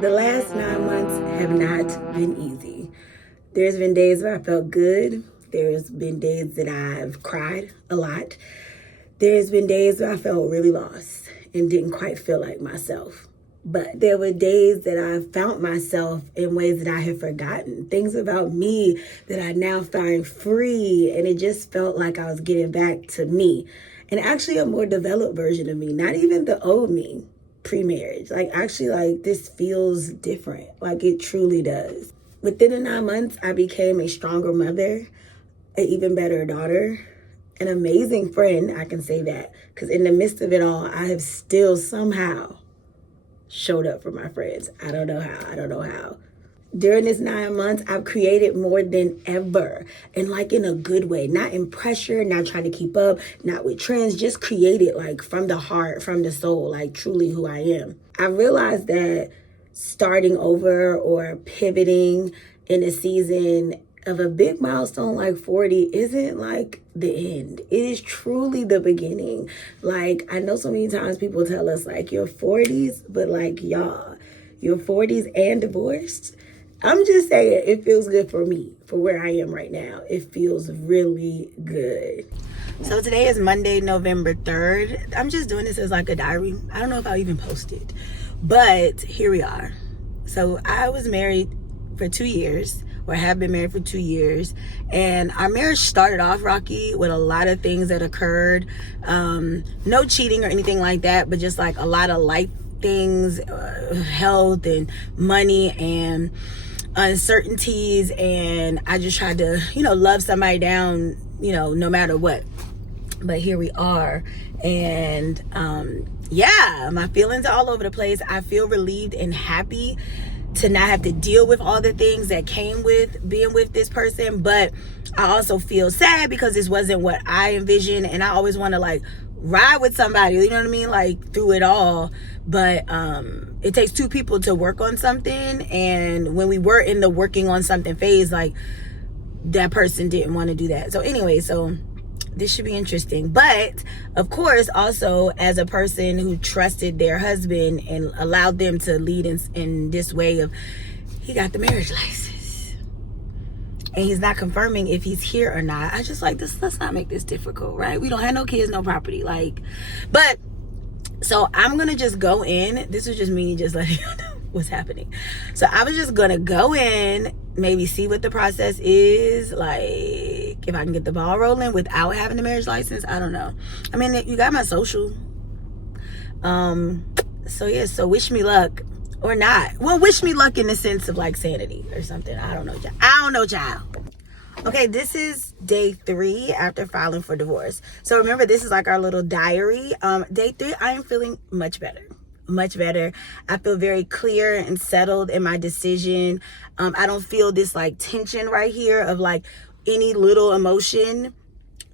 The last 9 months have not been easy. There's been days where I felt good. There's been days that I've cried a lot. There's been days where I felt really lost and didn't quite feel like myself. But there were days that I found myself in ways that I had forgotten, things about me that I now find free, and it just felt like I was getting back to me, and actually a more developed version of me, not even the old me pre-marriage. Like this feels different, like it truly does. Within the 9 months, I became a stronger mother, an even better daughter, an amazing friend, I can say that, because in the midst of it all, I have still somehow showed up for my friends. I don't know how. During this 9 months, I've created more than ever, and like in a good way, not in pressure, not trying to keep up, not with trends, just created like from the heart, from the soul, like truly who I am. I realized that starting over or pivoting in a season of a big milestone like 40 isn't like the end. It is truly the beginning. Like, I know so many times people tell us like your 40s, but like y'all, your 40s and divorced. I'm just saying it feels good for me, for where I am right now. It feels really good. So today is Monday, November 3rd. I'm just doing this as like a diary. I don't know if I'll even post it, but here we are. So I was married for 2 years, or have been married for 2 years, and our marriage started off rocky with a lot of things that occurred. No cheating or anything like that, but just like a lot of life things, health and money and uncertainties, and I just tried to, love somebody down, no matter what. But here we are, and my feelings are all over the place. I feel relieved and happy to not have to deal with all the things that came with being with this person, but I also feel sad because this wasn't what I envisioned, and I always want to like ride with somebody, you know what I mean, like through it all. But it takes two people to work on something, and when we were in the working on something phase, like that person didn't want to do that. So anyway, this should be interesting. But of course, also as a person who trusted their husband and allowed them to lead in this way of, he got the marriage license and he's not confirming if he's here or not. I just like this. Let's not make this difficult, right? We don't have no kids, no property, but so I'm gonna just go in. This was just me just letting you know what's happening. So I was just gonna go in, maybe see what the process is like, if I can get the ball rolling without having the marriage license. I don't know. I mean, you got my social. So wish me luck or not. Well, wish me luck in the sense of like sanity or something. I don't know, child. Okay, this is day 3 after filing for divorce. So remember, this is like our little diary. Day 3, I am feeling much better. I feel very clear and settled in my decision. I don't feel this like tension right here of like any little emotion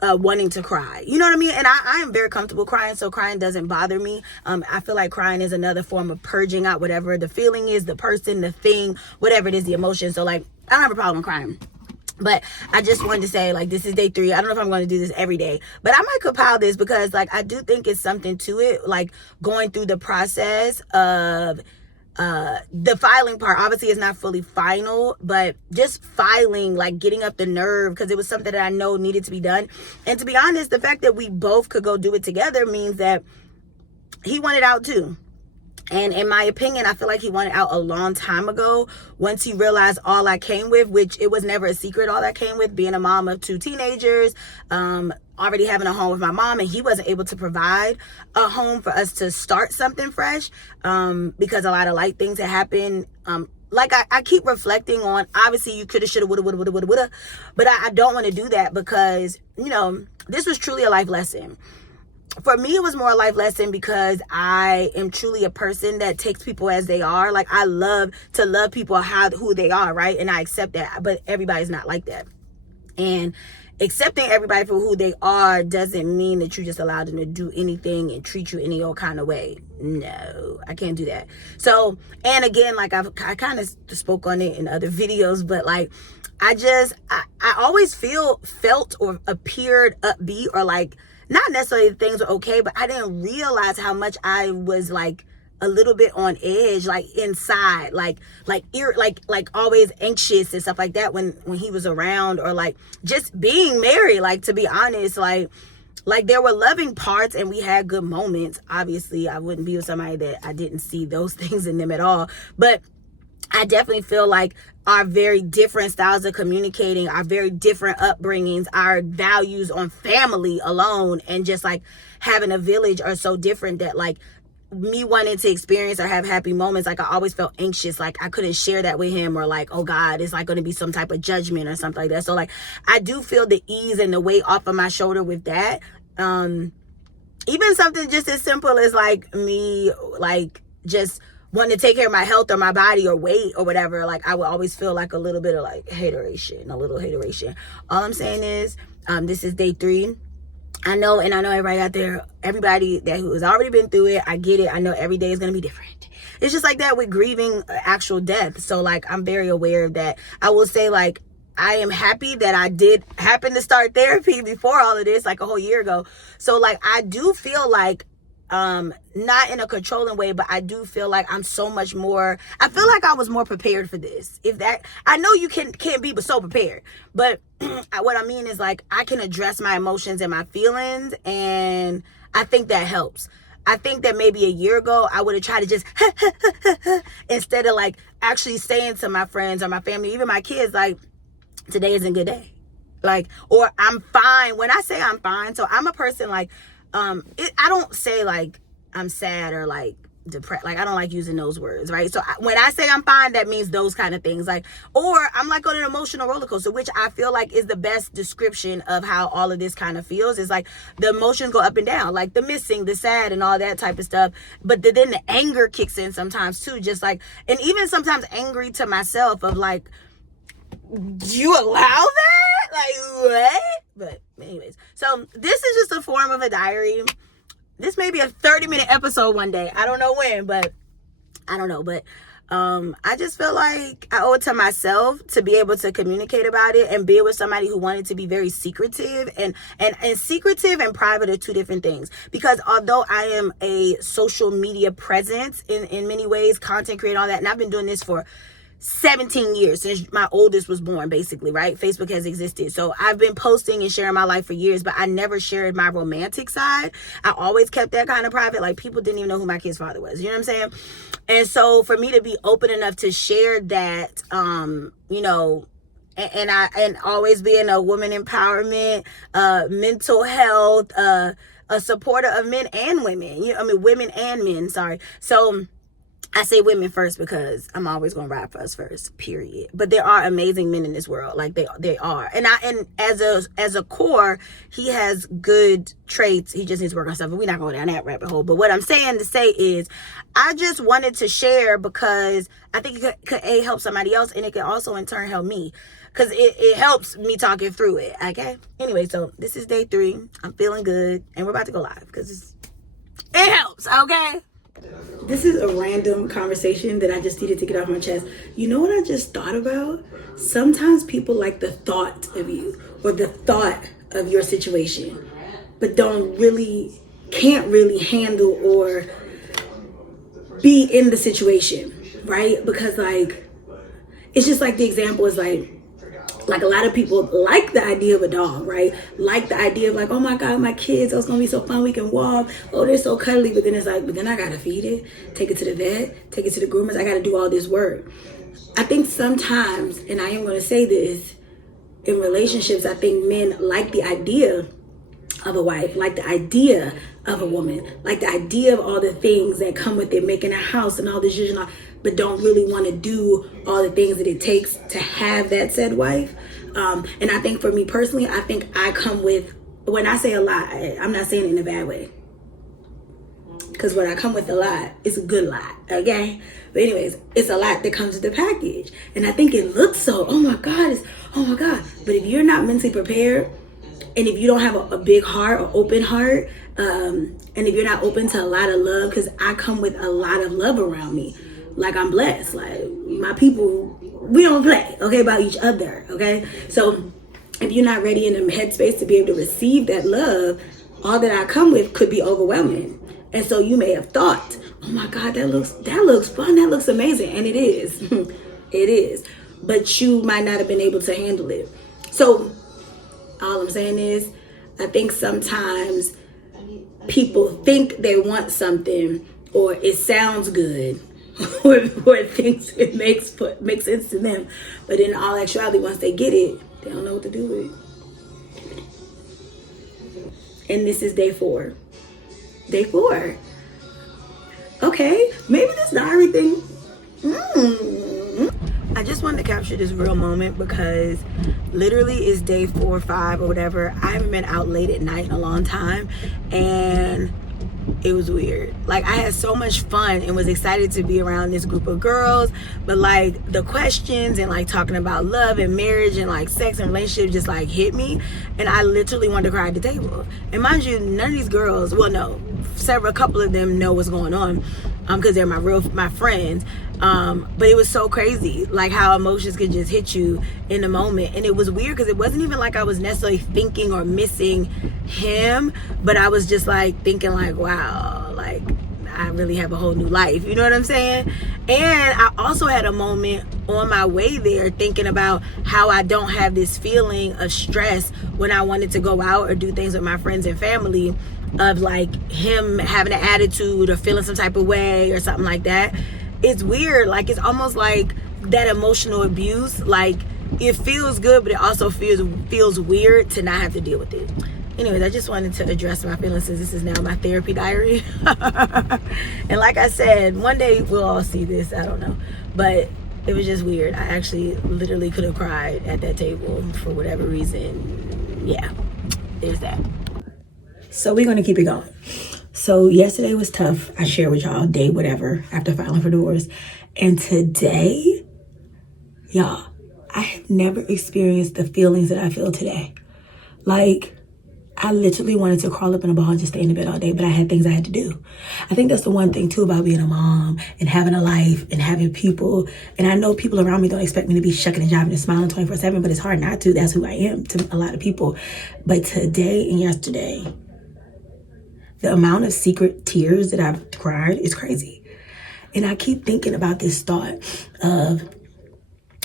wanting to cry. You know what I mean? And I am very comfortable crying, so crying doesn't bother me. I feel like crying is another form of purging out whatever the feeling is, the person, the thing, whatever it is, the emotion. So like, I don't have a problem crying. But I just wanted to say, like, this is day 3. I don't know if I'm going to do this every day, but I might compile this because, like, I do think it's something to it, like going through the process of the filing part. Obviously, it's not fully final, but just filing, like getting up the nerve, because it was something that I know needed to be done. And to be honest, the fact that we both could go do it together means that he wanted out too. And in my opinion, I feel like he wanted out a long time ago once he realized all I came with, which it was never a secret, all I came with, being a mom of 2 teenagers, already having a home with my mom, and he wasn't able to provide a home for us to start something fresh because a lot of light things had happened. Like I keep reflecting on, obviously you coulda, shoulda, woulda, but I don't want to do that because, this was truly a life lesson. For me, it was more a life lesson because I am truly a person that takes people as they are. Like, I love to love people who they are, right? And I accept that, but everybody's not like that. And accepting everybody for who they are doesn't mean that you just allow them to do anything and treat you any old kind of way. No, I can't do that. So, and again, like I kind of spoke on it in other videos, but like, I always felt or appeared upbeat, or like, not necessarily things were okay, but I didn't realize how much I was like a little bit on edge, like inside, like always anxious and stuff like that when he was around, or like just being married. Like, to be honest, like there were loving parts and we had good moments. Obviously, I wouldn't be with somebody that I didn't see those things in them at all. But I definitely feel like our very different styles of communicating, our very different upbringings, our values on family alone, and just like having a village are so different that like me wanting to experience or have happy moments, like I always felt anxious, like I couldn't share that with him, or like, oh God, it's like going to be some type of judgment or something like that. So like I do feel the ease and the weight off of my shoulder with that. Even something just as simple as like me, like just wanting to take care of my health or my body or weight or whatever, like I would always feel like a little bit of like hateration. All I'm saying is, this is day 3. I know everybody out there, everybody that who has already been through it, I get it. I know every day is going to be different. It's just like that with grieving actual death. So like, I'm very aware of that. I will say, like, I am happy that I did happen to start therapy before all of this, like a whole year ago. So like, I do feel like, not in a controlling way, but I do feel like I'm so much more, I feel like I was more prepared for this. If that, I know you can't be but so prepared, but what I mean is like, I can address my emotions and my feelings, and I think that helps. I think that maybe a year ago, I would have tried to just instead of like actually saying to my friends or my family, even my kids, like, today isn't a good day. Like, or I'm fine. When I say I'm fine, so I'm a person like, I don't say like I'm sad or like depressed. Like, I don't like using those words, right? So when I say I'm fine, that means those kind of things. Like, or I'm like on an emotional roller coaster, which I feel like is the best description of how all of this kind of feels. Is like the emotions go up and down, like the missing, the sad, and all that type of stuff. But then the anger kicks in sometimes too, just like, and even sometimes angry to myself of like, do you allow that? Like, what? But anyways, so this is just a form of a diary. This may be a 30-minute episode one day. I don't know when, but I don't know. But I just feel like I owe it to myself to be able to communicate about it and be with somebody who wanted to be very secretive. And secretive and private are two different things. Because although I am a social media presence in many ways, content creator, all that, and I've been doing this for 17 years since my oldest was born, basically, right? Facebook has existed. So I've been posting and sharing my life for years, but I never shared my romantic side. I always kept that kind of private. Like, people didn't even know who my kid's father was. You know what I'm saying? And so for me to be open enough to share that, you know, and always being a woman empowerment, mental health, a supporter of men and women, women and men, sorry. So I say women first because I'm always going to ride for us first, period. But there are amazing men in this world. Like, they are. And as a core, he has good traits. He just needs to work on stuff. But we're not going down that rabbit hole. But what I'm saying to say is, I just wanted to share because I think it could help somebody else, and it could also in turn help me. Because it helps me talking through it, okay? Anyway, so this is day 3. I'm feeling good. And we're about to go live because it helps, okay? This is a random conversation that I just needed to get off my chest. You know what I just thought about? Sometimes people like the thought of you or the thought of your situation, but can't really handle or be in the situation, right? Because like, it's just like the example is like a lot of people like the idea of a dog, right? Like the idea of like, oh my God, my kids, oh, it's gonna be so fun, we can walk, oh, they're so cuddly. But then it's like, but then I gotta feed it, take it to the vet, take it to the groomers, I gotta do all this work. I think sometimes, and I am gonna say this, in relationships, I think men like the idea of a wife, like the idea of a woman, like the idea of all the things that come with it, making a house and all this, but don't really want to do all the things that it takes to have that said wife. And I think for me personally, I think I come with, when I say a lot, I'm not saying it in a bad way. Because when I come with a lot, it's a good lot, okay? But anyways, it's a lot that comes with the package. And I think it looks so, oh my God. But if you're not mentally prepared, and if you don't have a big heart or open heart, and if you're not open to a lot of love, because I come with a lot of love around me. Like, I'm blessed. Like, my people, we don't play, okay, about each other, okay? So if you're not ready in the headspace to be able to receive that love, all that I come with could be overwhelming. And so you may have thought, oh my God, that looks fun, that looks amazing. And it is. It is. But you might not have been able to handle it. So all I'm saying is, I think sometimes people think they want something, or it sounds good, or it makes sense to them. But in all actuality, once they get it, they don't know what to do with it. And this is day 4. Day 4. Okay, maybe that's not everything. I just wanted to capture this real moment because literally it's day 4 or 5 or whatever. I haven't been out late at night in a long time, and it was weird. Like, I had so much fun and was excited to be around this group of girls, but like the questions and like talking about love and marriage and like sex and relationships just like hit me, and I literally wanted to cry at the table. And mind you, none of these girls, well, no, a couple of them know what's going on, because they're my friends. But it was so crazy, like how emotions could just hit you in the moment. And it was weird because it wasn't even like I was necessarily thinking or missing him, but I was just like thinking like, wow, like I really have a whole new life, you know what I'm saying? And I also had a moment on my way there thinking about how I don't have this feeling of stress when I wanted to go out or do things with my friends and family, of like him having an attitude or feeling some type of way or something like that. It's weird. Like, it's almost like that emotional abuse. Like, it feels good, but it also feels weird to not have to deal with it. Anyways, I just wanted to address my feelings since this is now my therapy diary. And like I said, one day we'll all see this. I don't know. But it was just weird. I actually literally could have cried at that table for whatever reason. Yeah, there's that. So we're going to keep it going. So yesterday was tough. I shared with y'all day whatever after filing for divorce. And today, y'all, I have never experienced the feelings that I feel today. Like, I literally wanted to crawl up in a ball and just stay in the bed all day, but I had things I had to do. I think that's the one thing too about being a mom and having a life and having people. And I know people around me don't expect me to be shucking and jiving and smiling 24/7, but it's hard not to. That's who I am to a lot of people. But today and yesterday, the amount of secret tears that I've cried is crazy. And I keep thinking about this thought of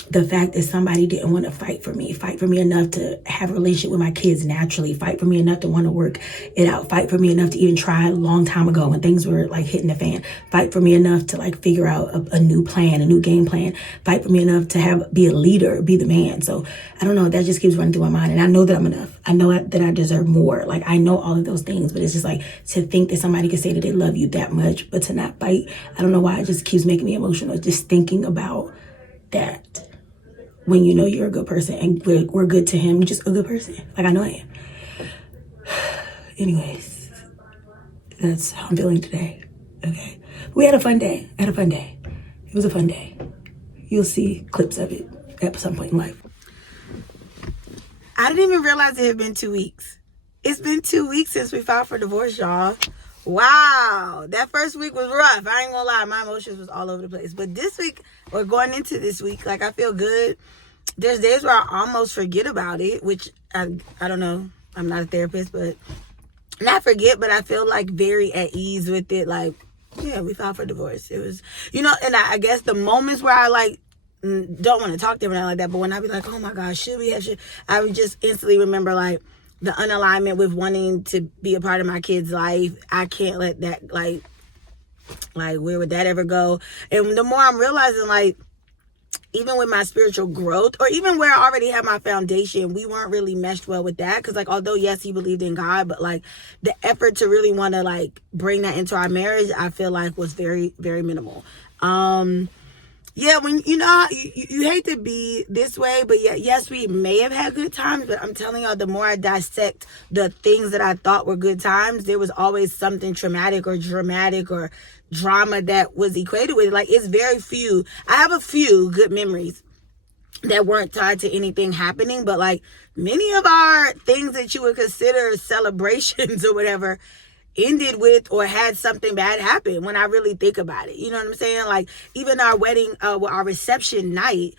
the fact that somebody didn't want to fight for me enough to have a relationship with my kids naturally, fight for me enough to want to work it out, fight for me enough to even try a long time ago when things were like hitting the fan, fight for me enough to like figure out a new plan, a new game plan, fight for me enough to be a leader, be the man. So I don't know, that just keeps running through my mind. And I know that I'm enough. I know that I deserve more. Like, I know all of those things, but it's just like to think that somebody could say that they love you that much, but to not fight. I don't know why it just keeps making me emotional just thinking about that. When you know you're a good person and we're good to him, you're just a good person. Like, I know I am. Anyways, that's how I'm feeling today. Okay. We had a fun day. It was a fun day. You'll see clips of it at some point in life. I didn't even realize it had been 2 weeks. It's been 2 weeks since we filed for divorce, y'all. Wow. That first week was rough. I ain't gonna lie. My emotions was all over the place. But this week, or going into this week, like, I feel good. There's days where I almost forget about it, which I don't know. I'm not a therapist, but not forget, but I feel like very at ease with it. Like, yeah, we filed for divorce. It was, and I guess the moments where I like don't want to talk to them like that, but when I be like, oh my gosh, I would just instantly remember like the unalignment with wanting to be a part of my kid's life. I can't let that like where would that ever go? And the more I'm realizing, like, even with my spiritual growth, or even where I already have my foundation, we weren't really meshed well with that. Because, like, although, yes, he believed in God, but, like, the effort to really want to, like, bring that into our marriage, I feel like was very, very minimal. Yeah, when, you hate to be this way, but yeah, yes, we may have had good times, but I'm telling y'all, the more I dissect the things that I thought were good times, there was always something traumatic or dramatic or drama that was equated with it. Like, it's very few. I have a few good memories that weren't tied to anything happening, but like many of our things that you would consider celebrations or whatever ended with or had something bad happen when I really think about it. You know what I'm saying? Like, even our wedding, our reception night,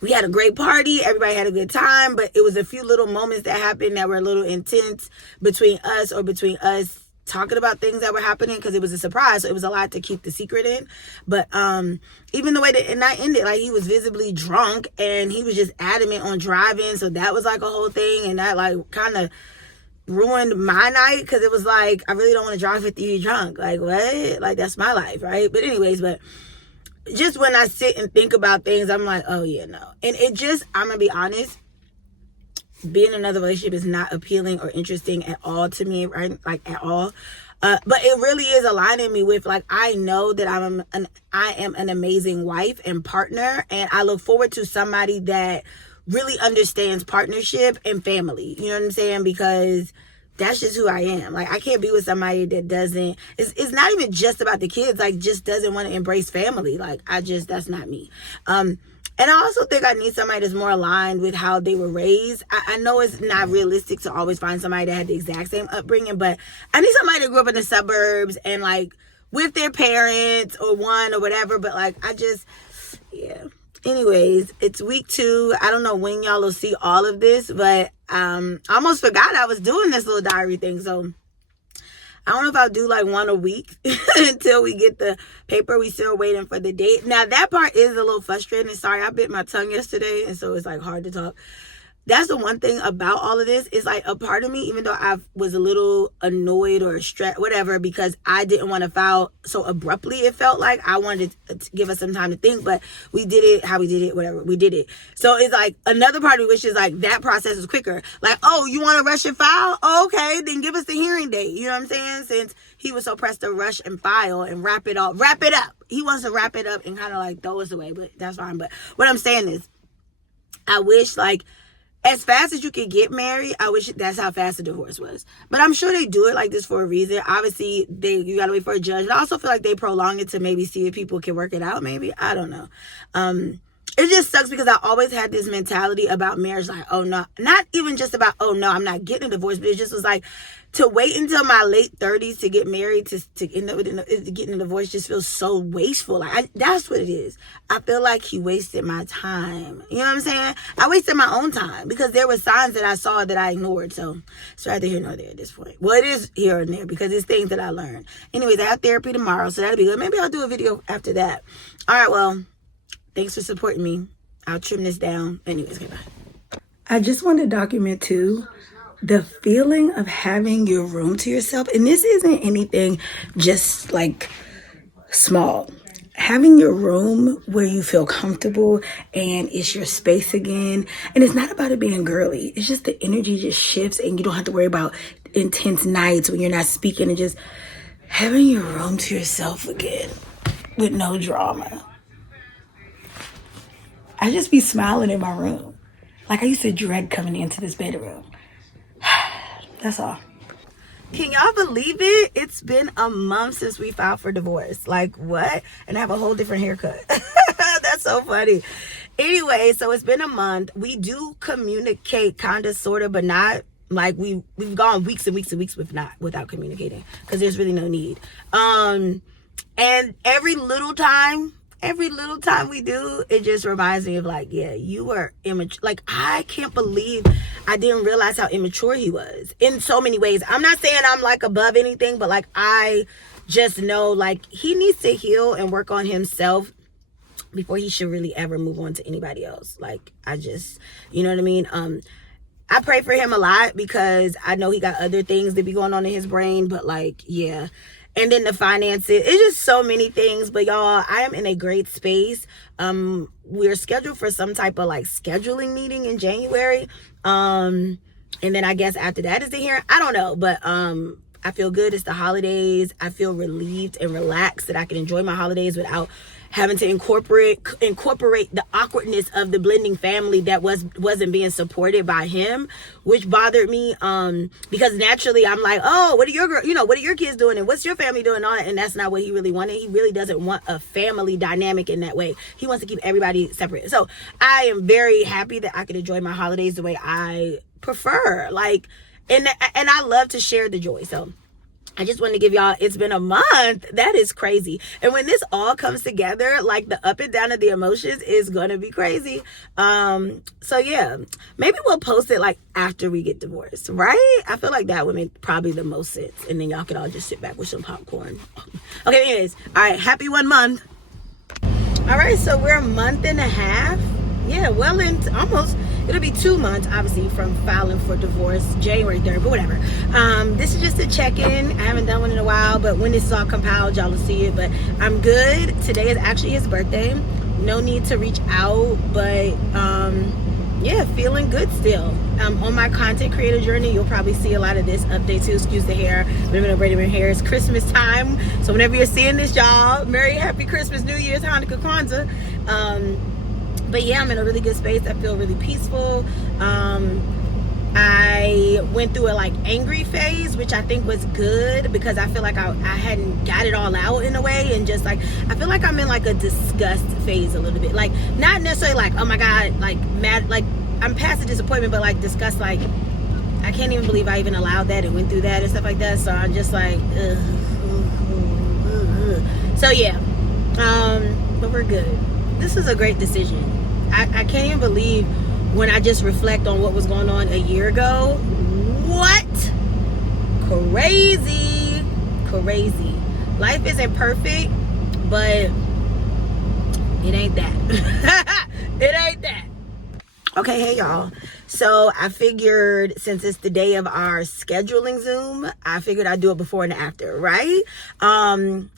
we had a great party. Everybody had a good time, but it was a few little moments that happened that were a little intense between us talking about things that were happening because it was a surprise. So it was a lot to keep the secret in. But even the way that and I ended, like, he was visibly drunk and he was just adamant on driving. So that was like a whole thing. And that like kind of ruined my night because it was like, I really don't want to drive with you drunk. Like, what? Like, that's my life, right? But anyways, but just when I sit and think about things, I'm like, oh yeah, no. And it just, I'm gonna be honest, being in another relationship is not appealing or interesting at all to me, right? Like, at all. But it really is aligning me with, like, I know that I am an amazing wife and partner, and I look forward to somebody that really understands partnership and family. You know what I'm saying? Because that's just who I am. Like, I can't be with somebody that doesn't, it's not even just about the kids, like, just doesn't want to embrace family. Like, that's not me. And I also think I need somebody that's more aligned with how they were raised. I know it's not realistic to always find somebody that had the exact same upbringing, but I need somebody that grew up in the suburbs and, like, with their parents or one or whatever. But, like, yeah. Anyways, it's week 2. I don't know when y'all will see all of this, but I almost forgot I was doing this little diary thing. So I don't know if I'll do like one a week until we get the paper. We still waiting for the date. Now, that part is a little frustrating. Sorry, I bit my tongue yesterday, and so it's like hard to talk. That's the one thing about all of this is, like, a part of me, even though I was a little annoyed or stressed, whatever, because I didn't want to file so abruptly. It felt like I wanted to give us some time to think, but we did it how we did it, whatever. We did it. So it's like another part of me wishes like that process was quicker. Like, oh, you want to rush and file? Oh, okay, then give us the hearing date. You know what I'm saying? Since he was so pressed to rush and file and wrap it up. He wants to wrap it up and kind of like throw us away, but that's fine. But what I'm saying is, I wish, like, as fast as you can get married, I wish that's how fast the divorce was. But I'm sure they do it like this for a reason. Obviously, you got to wait for a judge. And I also feel like they prolong it to maybe see if people can work it out, maybe. I don't know. It just sucks because I always had this mentality about marriage, like, oh, no. Not even just about, oh, no, I'm not getting a divorce. But it just was like, to wait until my late 30s to get married, to end up getting a divorce just feels so wasteful. Like, that's what it is. I feel like he wasted my time. You know what I'm saying? I wasted my own time because there were signs that I saw that I ignored. So it's neither here nor there at this point. Well, it is here and there because it's things that I learned. Anyways, I have therapy tomorrow, so that'll be good. Maybe I'll do a video after that. All right, well, thanks for supporting me. I'll trim this down. Anyways, goodbye. I just want to document too the feeling of having your room to yourself. And this isn't anything just like small. Having your room where you feel comfortable and it's your space again. And it's not about it being girly. It's just the energy just shifts and you don't have to worry about intense nights when you're not speaking, and just having your room to yourself again with no drama. I just be smiling in my room. Like, I used to dread coming into this bedroom. That's all. Can y'all believe it? It's been a month since we filed for divorce. Like, what? And I have a whole different haircut. That's so funny. Anyway, so it's been a month. We do communicate, kind of, sort of, but not. Like, we've gone weeks and weeks and weeks without communicating because there's really no need. And every little time we do, it just reminds me of, like, yeah, you were immature. Like, I can't believe I didn't realize how immature he was in so many ways. I'm not saying I'm, like, above anything, but, like, I just know, like, he needs to heal and work on himself before he should really ever move on to anybody else. Like, you know what I mean? I pray for him a lot because I know he got other things that be going on in his brain, but, like, yeah. And then the finances, it's just so many things. But y'all, I am in a great space. We're scheduled for some type of like scheduling meeting in January. And then I guess after that is the hearing. I don't know, but I feel good. It's the holidays. I feel relieved and relaxed that I can enjoy my holidays without having to incorporate the awkwardness of the blending family that wasn't being supported by him, which bothered me, because naturally I'm like, oh, what are your kids doing and what's your family doing on it? And that's not what he really wanted. He really doesn't want a family dynamic in that way. He wants to keep everybody separate. So I am very happy that I can enjoy my holidays the way I prefer, like, and I love to share the joy. So I just wanted to give y'all, it's been a month. That is crazy. And when this all comes together, like the up and down of the emotions is going to be crazy. So yeah, maybe we'll post it like after we get divorced, right? I feel like that would make probably the most sense. And then y'all could all just sit back with some popcorn. Okay, anyways. All right, happy 1 month. All right, so we're a month and a half. Yeah, well, into almost, it'll be 2 months, obviously, from filing for divorce, January 3rd, but whatever. This is just a check-in. I haven't done one in a while, but when this is all compiled, y'all will see it. But I'm good. Today is actually his birthday. No need to reach out, but yeah, feeling good still. On my content creator journey, you'll probably see a lot of this update too. Excuse the hair. Living up braiding my hair. It's Christmas time. So whenever you're seeing this, y'all, Merry Happy Christmas, New Year's, Hanukkah, Kwanzaa. But yeah, I'm in a really good space. I feel really peaceful. I went through a like angry phase, which I think was good because I feel like I hadn't got it all out in a way, and just like I feel like I'm in like a disgust phase a little bit. Like not necessarily like, oh my God, like mad, like I'm past the disappointment, but like disgust, like I can't even believe I even allowed that and went through that and stuff like that. So I'm just like, so yeah, but we're good. This was a great decision. I can't even believe when I just reflect on what was going on a year ago. What? Crazy. Life isn't perfect, but it ain't that. It ain't that. Okay, hey y'all. So I figured since it's the day of our scheduling Zoom, I figured I'd do it before and after, right?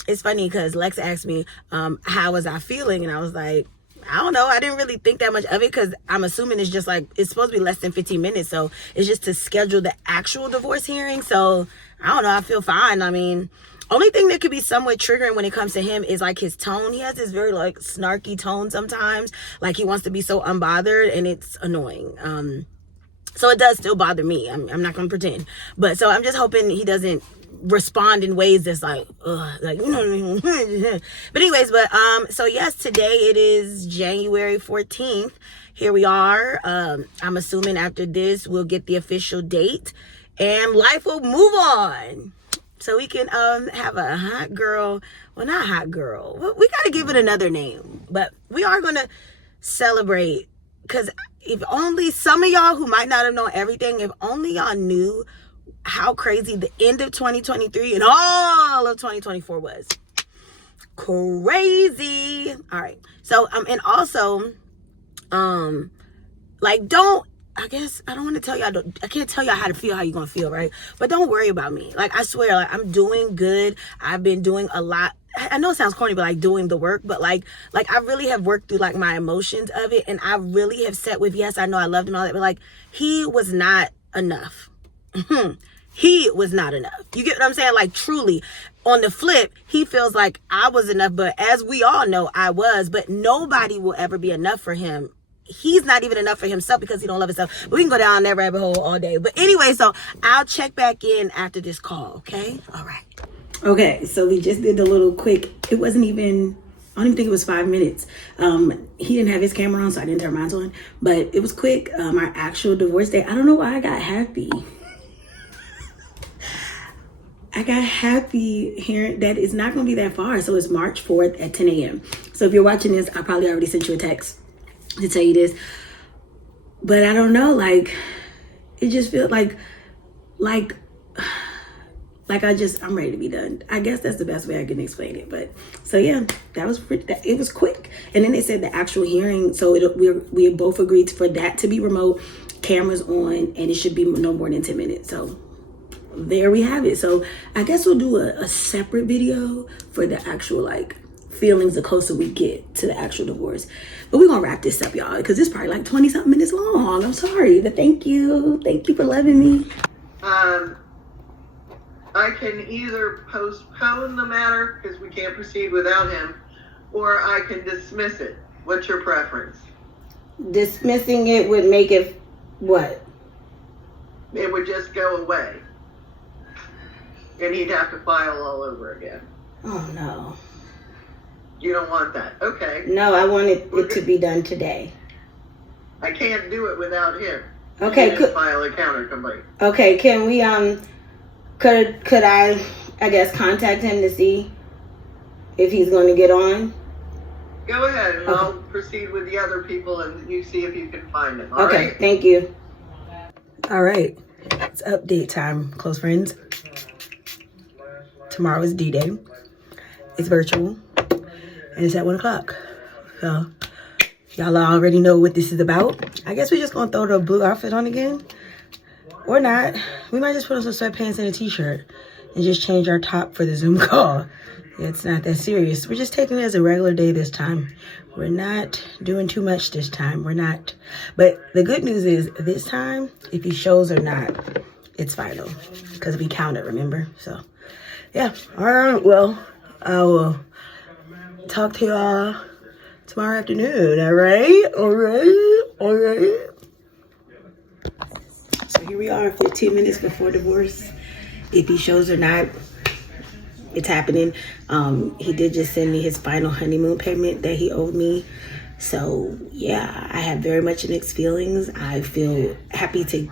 It's funny because Lex asked me, how was I feeling? And I was like, I don't know. I didn't really think that much of it because I'm assuming it's just like, it's supposed to be less than 15 minutes. So it's just to schedule the actual divorce hearing. So I don't know. I feel fine. I mean, only thing that could be somewhat triggering when it comes to him is like his tone. He has this very like snarky tone sometimes. Like he wants to be so unbothered and it's annoying. So it does still bother me. I'm not going to pretend. But so I'm just hoping he doesn't respond in ways that's like, like, but anyways, so yes, today it is January 14th. Here we are. I'm assuming after this, we'll get the official date and life will move on. So we can have a hot girl. Well, not hot girl. We got to give it another name. But we are going to celebrate. Because if only some of y'all who might not have known everything, if only y'all knew how crazy the end of 2023 and all of 2024 was. Crazy. All right. So, and also, like, I guess I don't want to tell y'all, I can't tell y'all how to feel, how you're going to feel, right? But don't worry about me. Like, I swear, like, I'm doing good. I've been doing a lot. I know it sounds corny, but like doing the work, but like I really have worked through like my emotions of it. And I really have sat with, yes, I know I loved him and all that, but like, he was not enough. He was not enough. You get what I'm saying? Like truly on the flip, he feels like I was enough, but as we all know, I was, but nobody will ever be enough for him. He's not even enough for himself because he don't love himself. But we can go down that rabbit hole all day. But anyway, so I'll check back in after this call. Okay. All right. Okay. So we just did the little quick, it wasn't even, I don't even think it was 5 minutes. He didn't have his camera on, so I didn't turn mine on, but it was quick. Our actual divorce day. I don't know why I got happy. I got happy hearing that it's not going to be that far. So it's March 4th at 10 a.m. So if you're watching this, I probably already sent you a text to tell you this. But I don't know, like, it just feels like I'm ready to be done. I guess that's the best way I can explain it. But so yeah, it was quick. And then they said the actual hearing, so we both agreed for that to be remote, cameras on, and it should be no more than 10 minutes. So there we have it. So I guess we'll do a separate video for the actual like feelings the closer we get to the actual divorce. But we're gonna wrap this up, y'all, because it's probably like 20 something minutes long. I'm sorry, but thank you for loving me. I can either postpone the matter because we can't proceed without him, or I can dismiss it. What's your preference? Dismissing it would make it what? It would just go away. And he'd have to file all over again. Oh no. You don't want that. Okay. No, I want it to be done today. I can't do it without him. Okay. Could file a counter complaint. Okay, can we could I I guess, contact him to see if he's going to get on? Go ahead, and Okay. I'll proceed with the other people, and you see if you can find them. All Okay, right? thank you. All right, it's update time, close friends. Tomorrow is D-Day. It's virtual, and it's at 1 o'clock. So, y'all already know what this is about. I guess we're just gonna throw the blue outfit on again. Or not. We might just put on some sweatpants and a t-shirt and just change our top for the Zoom call. It's not that serious. We're just taking it as a regular day this time. We're not doing too much this time. We're not. But the good news is this time, if he shows or not, it's final. Because we count it, remember? So, yeah. All right. Well, I will talk to y'all tomorrow afternoon. All right? All right? All right? So here we are, 15 minutes before divorce. If he shows or not, it's happening. He did just send me his final honeymoon payment that he owed me. So yeah, I have very much mixed feelings. I feel happy to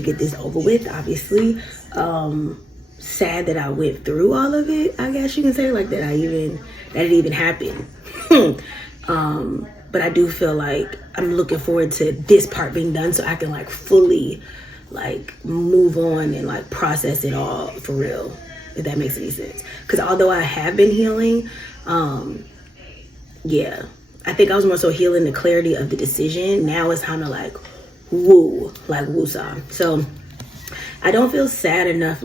get this over with, obviously. Sad that I went through all of it, I guess you can say, like that it even happened. But I do feel like I'm looking forward to this part being done so I can like fully like move on and like process it all for real, if that makes any sense. Because although I have been healing, yeah, I think I was more so healing the clarity of the decision. Now it's time to like woo-saw. So I don't feel sad enough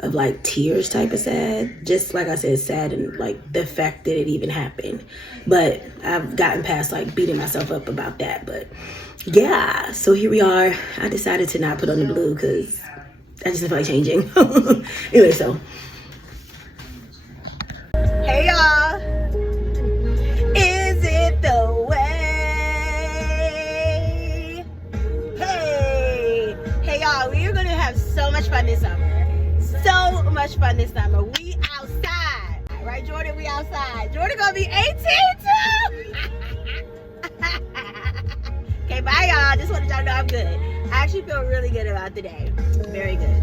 of like tears type of sad, just like I said, sad and like the fact that it even happened. But I've gotten past like beating myself up about that. But yeah, so here we are. I decided to not put on the blue because I just feel like changing. Anyway, so hey y'all, is it the way? Hey y'all, we are gonna have so much fun this summer. So much fun this summer. We outside. Right, Jordan? We outside. Jordan gonna be 18 too. Okay, bye y'all. Just wanted y'all to know I'm good. I actually feel really good about the day. Very good.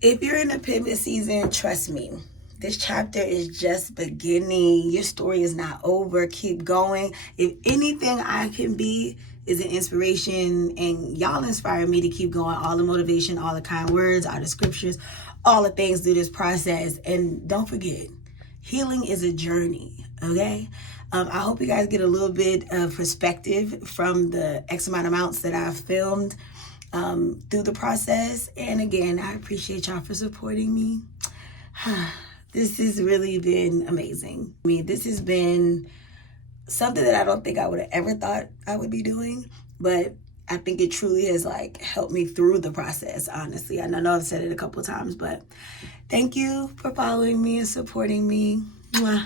If you're in a pivot season, trust me, this chapter is just beginning. Your story is not over. Keep going. If anything I can be is an inspiration, and y'all inspire me to keep going. All the motivation, all the kind words, all the scriptures, all the things through this process. And don't forget, healing is a journey, okay? I hope you guys get a little bit of perspective from the X amount of amounts that I've filmed through the process. And again, I appreciate y'all for supporting me. This has really been amazing. I mean, this has been something that I don't think I would have ever thought I would be doing, but I think it truly has like helped me through the process, honestly. And I know I've said it a couple of times, but thank you for following me and supporting me. Mwah.